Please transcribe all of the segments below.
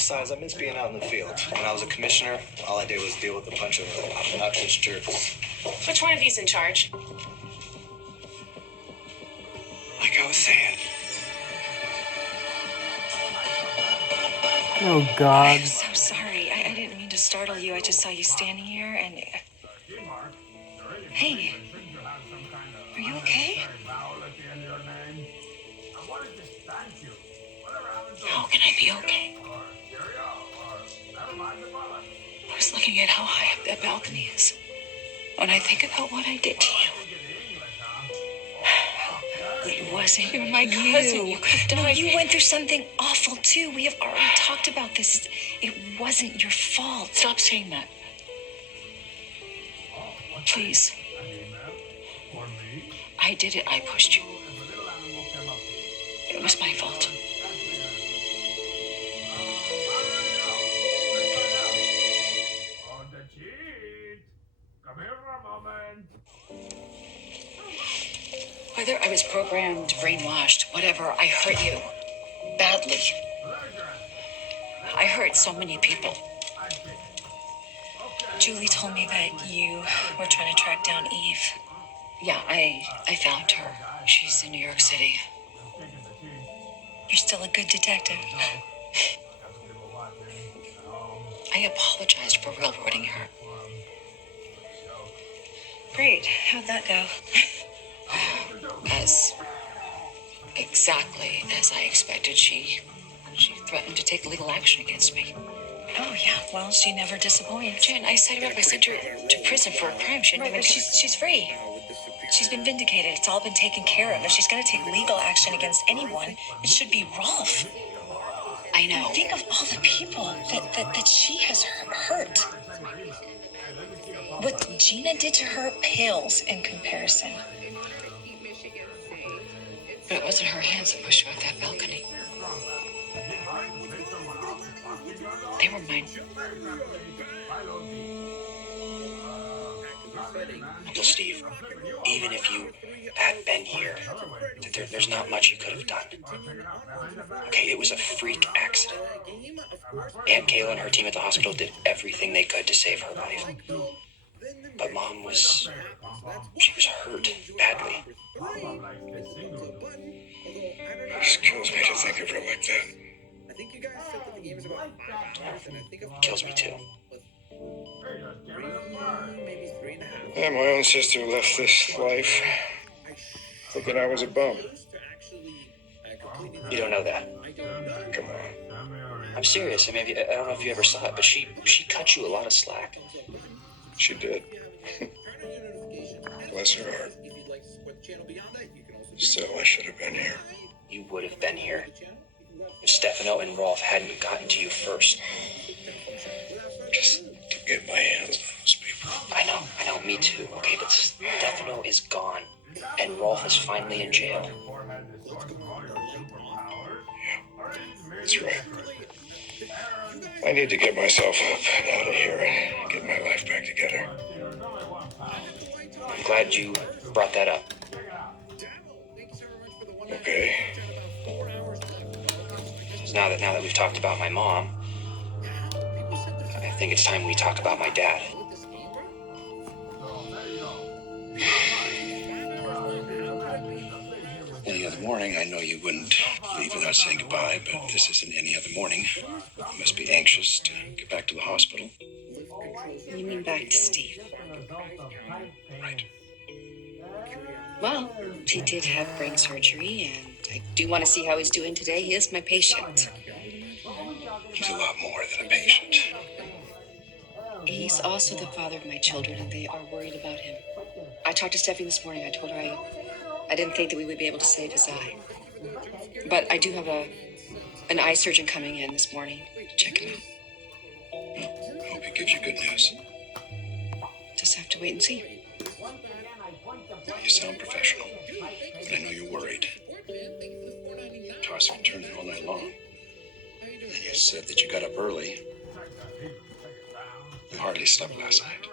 Besides, I miss being out in the field. When I was a commissioner, all I did was deal with a bunch of obnoxious jerks. Which one of you's in charge? Like I was saying. Oh, God. I'm so sorry. I didn't mean to startle you. I just saw you standing here and... Hey. Are you okay? How can I be okay? I was looking at how high up that balcony is. When I think about what I did to you. It wasn't You're my cousin. You could have died. You went through something awful, too. We have already talked about this. It wasn't your fault. Stop saying that. Please. I did it. I pushed you. It was my fault. Whether I was programmed, brainwashed, whatever, I hurt you. Badly. I hurt so many people. Julie told me that you were trying to track down Eve. Yeah, I found her. She's in New York City. You're still a good detective. I apologized for railroading her. Great. How'd that go? Exactly as I expected, she threatened to take legal action against me. Oh, yeah. Well, she never disappoints. Jen, I set her up. I sent her to prison for a crime she didn't even... She's free. She's been vindicated. It's all been taken care of. If she's going to take legal action against anyone, it should be Rolf. I know. Think of all the people that she has hurt. What Gina did to her pales in comparison. But it wasn't her hands that pushed her off that balcony. They were mine. Uncle Steve, even if you had been here, there's not much you could have done. Okay, it was a freak accident. Aunt Kayla and her team at the hospital did everything they could to save her life. But Mom she was hurt badly. It just kills me to think of her like that. Kills me too. Yeah, my own sister left this life thinking I was a bum. You don't know that. Come on. I'm serious. I don't know if you ever saw it, but she cut you a lot of slack. She did. Bless her heart. Still, I should have been here. You would have been here if Stefano and Rolf hadn't gotten to you first. Just to get my hands on those people. I know, me too. Okay, but Stefano is gone, and Rolf is finally in jail. Yeah, that's right. I need to get myself up out of here and get my life back together. I'm glad you brought that up. Okay. So now that we've talked about my mom, I think it's time we talk about my dad. Any other morning, I know you wouldn't leave without saying goodbye, but this isn't any other morning. You must be anxious to get back to the hospital. You mean back to Steve? Right. Well, he did have brain surgery, and I do want to see how he's doing today. He is my patient. He's a lot more than a patient. He's also the father of my children, and they are worried about him. I talked to Steffi this morning. I told her I didn't think that we would be able to save his eye. But I do have an eye surgeon coming in this morning to check him out. Hope he gives you good news. Just have to wait and see. You sound professional, but I know you're worried. Tossing and turning all night long. And then you said that you got up early. You hardly slept last night.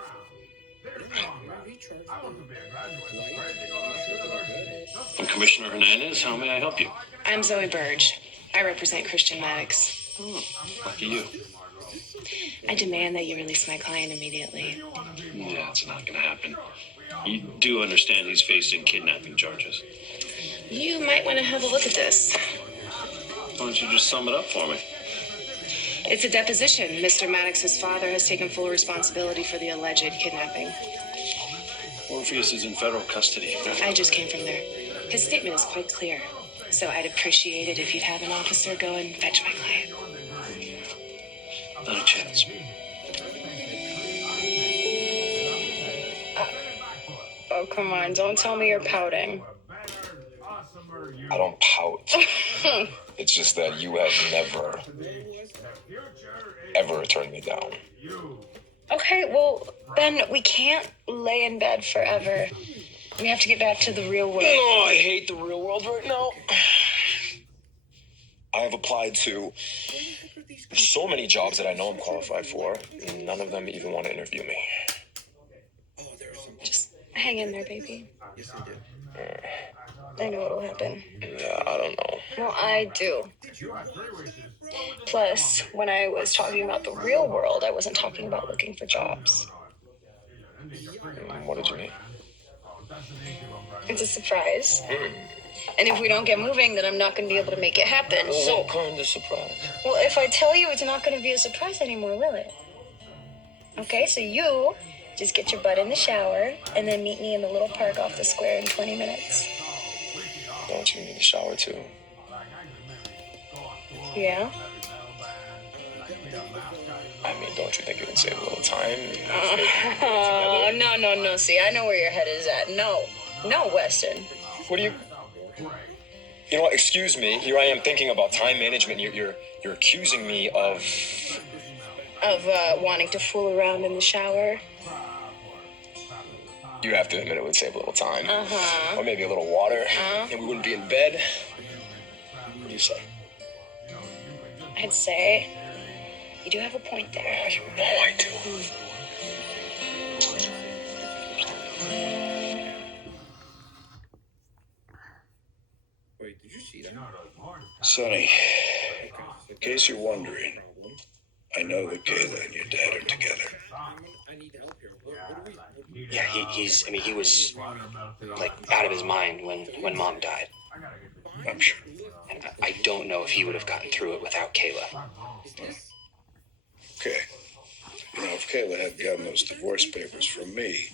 I'm Commissioner Hernandez. How may I help you? I'm Zoe Burge. I represent Christian Maddox. Lucky you. I demand that you release my client immediately. Yeah, it's not gonna happen. You do understand he's facing kidnapping charges. You might want to have a look at this. Why don't you just sum it up for me? It's a deposition. Mr. Maddox's father has taken full responsibility for the alleged kidnapping. Orpheus is in federal custody. I just came from there. His statement is quite clear. So I'd appreciate it if you'd have an officer go and fetch my client. Not a chance. Oh, come on. Don't tell me you're pouting. I don't pout. It's just that you have never, ever turned me down. Okay, well, then we can't lay in bed forever. We have to get back to the real world. No, I hate the real world right now. I have applied to so many jobs that I know I'm qualified for, and none of them even want to interview me. Just hang in there, baby. I know what'll happen. Yeah, I don't know. Well, I do. Plus, when I was talking about the real world, I wasn't talking about looking for jobs. What did you mean? It's a surprise. And if we don't get moving, then I'm not going to be able to make it happen. So, what kind of surprise? Well, if I tell you, it's not going to be a surprise anymore, will it? Okay, so you just get your butt in the shower and then meet me in the little park off the square in 20 minutes. Don't you need a shower too? Yeah? I mean, don't you think it would save a little time? Oh, no. See, I know where your head is at. No, Weston. What do you... You know what, excuse me. Here I am thinking about time management. You're accusing me of... Of wanting to fool around in the shower. You have to admit it would save a little time. Uh-huh. Or maybe a little water. And we wouldn't be in bed. What do you say? I'd say you do have a point there. You know I do. Wait, did you see that? Sonny, in case you're wondering, I know that Kayla and your dad are together. I need help here. What do we... Yeah, he was like out of his mind when Mom died. I'm sure. And I don't know if he would have gotten through it without Kayla. Okay. You know, if Kayla had gotten those divorce papers from me,